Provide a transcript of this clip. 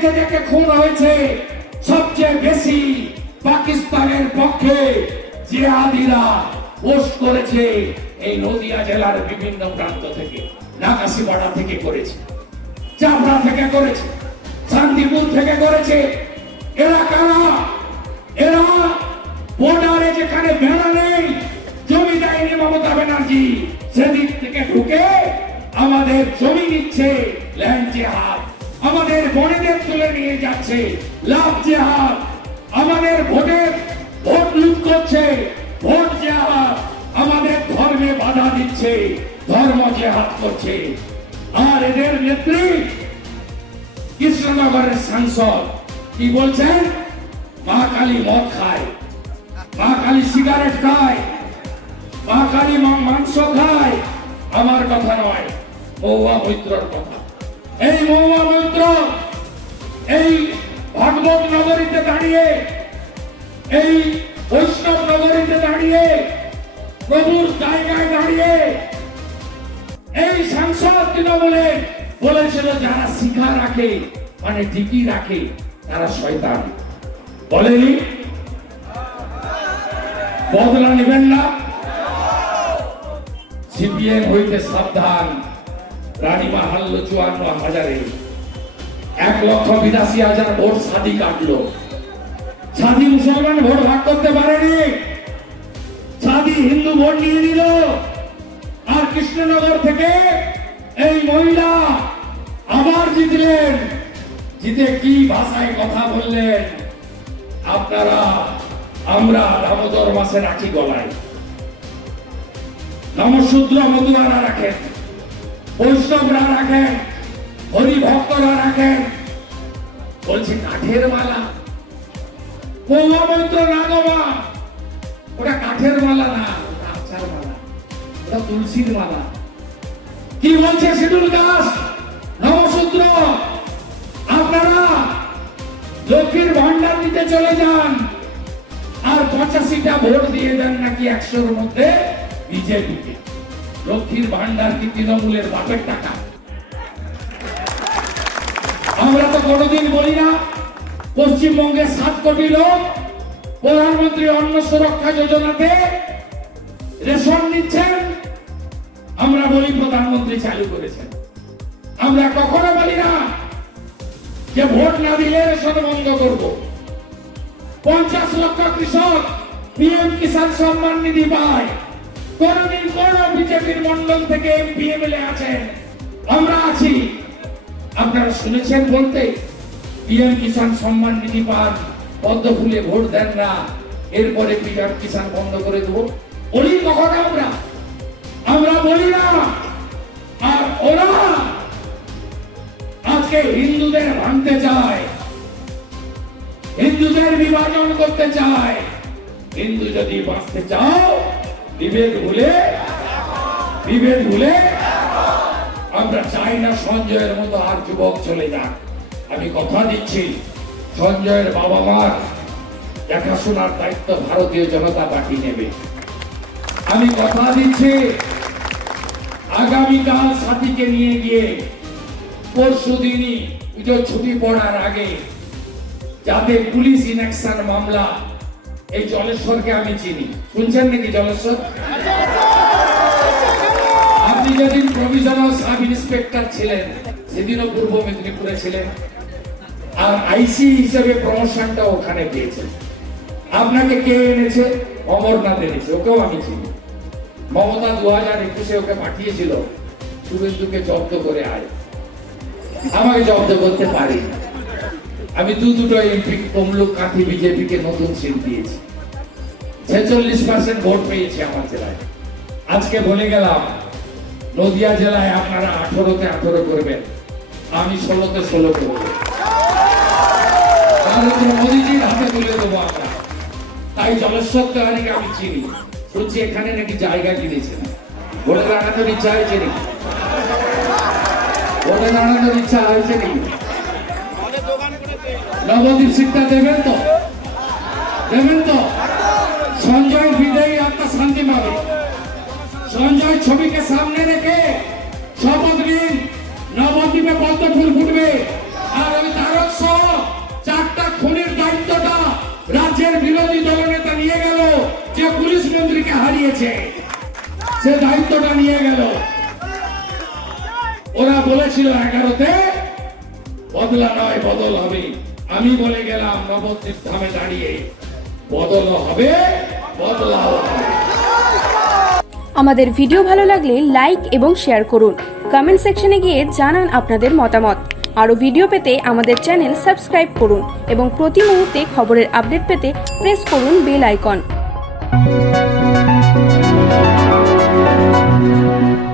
দেখে দেখে খুন হয়েছে সবচেয়ে বেশি পাকিস্তানের পক্ষে জিহাদিরা পোস্ট করেছে এই নদিয়া জেলার বিভিন্ন প্রান্ত থেকে নাকাশিপাড়া থেকে করেছে, চাপড়া থেকে করেছে, শান্তিপুর থেকে করেছে। এরা কারা? এরা বর্ডারে যেখানে বেড়া নেই, জমি দেয়নি মমতা ব্যানার্জি, সেদিক থেকে ঢুকে আমাদের জমি নিচ্ছে ল্যান্ড জেহাদ। আমাদের বনেদের তুলে নিয়ে যাচ্ছে। লাভ জেহাদ। আমাদের ভোটের ভোট লুট করছে। ভোট জেহাদ। আমাদের ধর্মে বাধা দিচ্ছে। ধর্ম জেহাদ করছে। আর এদের নেত্রী কৃষ্ণনগরের সাংসদ কি বলছেন? মা কালী মদ খায়। মা কালী সিগারেট খায়। মা কালী মাংস খায়। আমার কথা নয়। মৌয়া মৈত্রর কথা। এই মৌয়া মৈত্র এই ভাগবত নগরীতে দাঁড়িয়ে, এই বৈষ্ণব নগরীতে দাঁড়িয়ে, প্রভুর জায়গায় দাঁড়িয়ে, এই সাংসদ তৃণমূলের বলেছিল, যারা শিখা রাখে মানে টিকি রাখে, তারা শয়তান। বলেনি? বদলা নেবেন না? সিপিএম হইতে সাবধান। রানীমা চুয়ান্ন হাজারে। এক লক্ষ বিরাশি হাজার ভোট সাদি সাদি মুসলমান ভোট ভাগ করতে পারেনি। সাদি হিন্দু ভোট নিয়ে নিল। আর কৃষ্ণনগর থেকে এই মহিলা আবার জিতলেন। জিতে কি ভাষায় কথা বললেন? আপনারা, আমরা দামোদর মাসে রাখি গলায়। নমশূদ্র মধুয়ারা রাখেন। বৈষ্ণবরা রাখেন, হরিভক্তরা রাখেন। বলছি, কাঠের মালা। মৌয়া মন্ত্র না দেওয়া। ওটা কাঠের মালা না, ওটা আচার মালা। ওটা তুলসীর মালা। কি বলছে শিডুল দাস? নবসূত্র আপনারা লক্ষ্মীর ভান্ডার দিতে চলে যান। আর পঁচাশিটা ভোট দিয়ে দেন নাকি একশোর মধ্যে বিজেপিকে। লক্ষ্মীর ভান্ডার কি তৃণমূলের বাপের টাকা? আমরা তো কোনোদিন বলি না, পশ্চিমবঙ্গের সাত কোটি লোক প্রধানমন্ত্রী অন্ন সুরক্ষা যোজনাতে রেশন নিচ্ছেন। আমরা বলি প্রধানমন্ত্রী চালু করেছেন। আমরা কখনো বলি না যে ভোট না দিলে রেশন বন্ধ করব। পঞ্চাশ লক্ষ কৃষক, পিএম কিষাণ সম্মান নিধি পায়। কোনদিন কোন বিজেপির মন্ডল থেকে এমপি এমএলএ আছেন। আমরা আছি। আপনারা শুনেছেন বলতে, পিএম কিষাণ সম্মান নিধি পান, পদ্ম ফুলে ভোট দেন না, এরপরে পিএম কিষাণ বন্ধ করে দেবো। বলি কখন আমরা? আমরা বলি না। আর ওরা আজকে হিন্দুদের ভাঙতে চায়। হিন্দুদের বিভাজন করতে চায়। হিন্দু যদি বাঁচতে চাও বিভেদ ভুলে বিভেদ ভুলে আমরা চাই না সঞ্জয়ের মতো আর যুবক চলে যাক। আমি কথা দিচ্ছি, সঞ্জয়ের বাবা মার দেখাশোনার দায়িত্ব ভারতীয় জনতা পার্টি নেবে। আমি কথা দিচ্ছি, আগামীকাল সাথীকে নিয়ে গিয়ে পরশু দিনই পুজোর ছুটি পড়ার আগে যাতে পুলিশ ইনঅ্যাকশন মামলা এই জলেশ্বরকে আমি চিনি। শুনছেন নাকি জলেশ্বর? আপনি যেদিন প্রভিশনাল সাব ইন্সপেক্টর ছিলেন, সেদিনও পূর্ব মেদিনীপুরে ছিলেন। আর আইসি হিসেবে প্রমোশনটা ওখানে পেয়েছেন। আপনাকে কে এনেছে? অমরনাথ এনেছে। ওকেও আমি চিনি। মমতা দু হাজার একুশে ওকে পাঠিয়েছিল। শুভেন্দুকে জব্দ করে আয়। আমাকে জব্দ করতে পারি আমি দু দুটো এমপি তমলুক কাঠি বিজেপিকে নতুন সিট দিয়েছি। ছেচল্লিশ পার্সেন্ট ভোট পেয়েছি আমার জেলায়। আজকে বলে গেলাম, নদিয়া জেলায় আপনারা আঠারোতে আঠারো করবেন, আমি ষোলোতে ষোলো করব। মোদীজির হাতে তুলে দেবো আমরা। তাই জলেশ্বর আমি চিনি। শুনছি এখানে নাকি জায়গা কিনেছেন। ভোটে দাঁড়ানোর ইচ্ছা হয়েছে নাকি? ভোটে দাঁড়ানোর ইচ্ছা হয়েছে নাকি? নবদ্বীপ সিটটা দেবেন তো? দেবেন তো? সঞ্জয় বিদায়ী আত্মা শান্তি পাবে। সঞ্জয় ছবিকে সামনে রেখে শপথ নিন। নবদ্বীপে পদ্ম ফুল ফুটবে। আর আমি তারক সহ চারটা খুনের দায়িত্বটা রাজ্যের বিরোধী দলনেতা নিয়ে গেল, যে পুলিশ মন্ত্রীকে হারিয়েছে। সে দায়িত্বটা নিয়ে গেল। ওরা বলেছিল, এগারোতে বদলা নয়, বদল হবে। আমি বলে গেলাম নবদ্বীপ ধামে দাঁড়িয়ে বদল হবে, বদলাও। আমাদের ভিডিও ভালো লাগলে লাইক এবং শেয়ার করুন। কমেন্ট সেকশনে গিয়ে জানান আপনাদের মতামত। আরও ভিডিও পেতে আমাদের চ্যানেল সাবস্ক্রাইব করুন এবং প্রতি মুহূর্তে খবরের আপডেট পেতে প্রেস করুন বেল আইকন